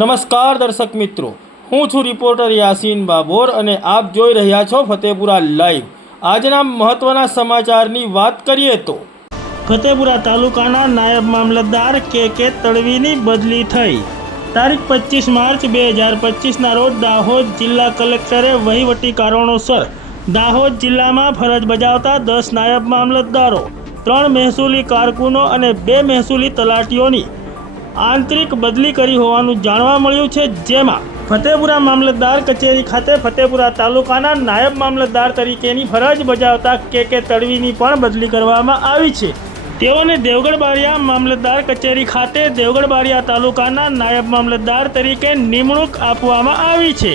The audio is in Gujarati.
નમસ્કાર દર્શક મિત્રો. હું છું રિપોર્ટર યાસીન બાબોર અને આપ જોઈ રહ્યા છો ફતેપુરા લાઈવ. આજના મહત્વના સમાચારની વાત કરીએ તો ફતેપુરા તાલુકાના નાયબ મામલતદાર કે કે તડવીની બદલી થઈ. તારીખ પચીસ માર્ચ બે હજાર પચીસના રોજ દાહોદ જિલ્લા કલેક્ટરે વહીવટી કારણોસર દાહોદ જિલ્લામાં ફરજ બજાવતા દસ નાયબ મામલતદારો, ત્રણ મહેસૂલી કારકુનો અને બે મહેસૂલી તલાટીઓની આંતરિક બદલી કરી હોવાનું જાણવા મળ્યું છે, જેમાં ફતેપુરા મામલતદાર કચેરી ખાતે ફતેપુરા તાલુકાના નાયબ મામલતદાર તરીકેની ફરજ બજાવતા કે કે તડવીની પણ બદલી કરવામાં આવી છે. તેઓને દેવગઢ બારિયા મામલતદાર કચેરી ખાતે દેવગઢ બારિયા તાલુકાના નાયબ મામલતદાર તરીકે નિમણૂક આપવામાં આવી છે.